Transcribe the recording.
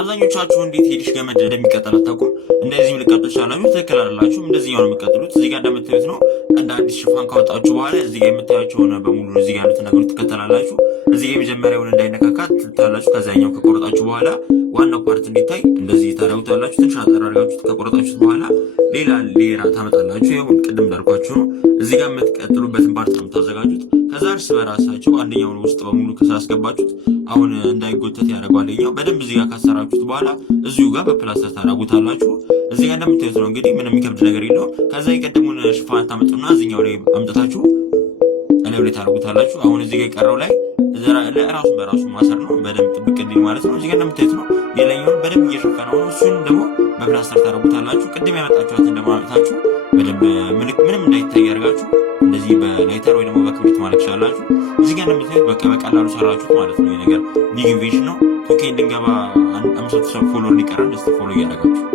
አብዛኞቻችሁ እንዴት ሄድሽ ገመድ እንደሚቀጠል አታውቁም። እንደዚህ ልቀጥሉ ይችላላችሁ። ትክክል አይደላችሁም። እንደዚህ ነው የሚቀጥሉት። እዚህ ጋር እንደምታዩት ነው። እንደ አዲስ ሽፋን ካወጣችሁ በኋላ እዚህ ጋር የምታዩቸው በሙሉ እዚህ ጋር ያሉት ነገሮች ትከተላላችሁ። እዚህ ጋር የመጀመሪያውን እንዳይነካካት ትታላችሁ። ከዛኛው ከቆረጣችሁ በኋላ ዋናው ፓርት እንዲታይ እንደዚህ ታደርጉታላችሁ። ትንሽ አጠር አድርጋችሁ ከቆረጣችሁት በኋላ ሌላ ሌራ ታመጣላችሁ። ይሁን ቅድም እንዳልኳችሁ ነው። እዚህ ጋር የምትቀጥሉበትን ፓርት ነው የምታዘጋጁት። ከዛ እርስ በራሳቸው አንደኛውን ውስጥ በሙሉ ከሳስገባችሁት አሁን እንዳይጎተት ያደርጋል። ይሄኛው በደንብ እዚህ ጋር ካሰራችሁት በኋላ እዚሁ ጋር በፕላስተር ታደርጉታላችሁ። እዚህ ጋር እንደምታዩት ነው እንግዲህ ምንም የሚከብድ ነገር የለውም። ከዛ የቀደሙን ሽፋን ታመጡና እዚህኛው ላይ አምጥታችሁ እላዩ ላይ ታደርጉታላችሁ። አሁን እዚህ ጋር የቀረው ላይ ራሱን በራሱ ማሰር ነው፣ በደንብ ጥብቅ እንዲል ማለት ነው። እዚህ ጋር እንደምታዩት ነው የላይኛውን በደንብ እየሸፈነው ነው። እሱን ደግሞ በፕላስተር ታደርጉታላችሁ። ቅድም ያመጣችኋትን ደግሞ አምጥታችሁ በደንብ ምንም እንዳይታይ ያደርጋችሁ እንደዚህ በላይተር ወይ ደግሞ በክብሪት ማለት ይችላላችሁ። እዚህ ጋር እንደምታዩት በቀላሉ ሰራችሁት ማለት ነው። ይሄ ነገር ቢግ ኢንቬንሽን ነው። ኦኬ እንድንገባ 500 ፎሎወር ሊቀረን እስቲ ፎሎ እያደረጋችሁ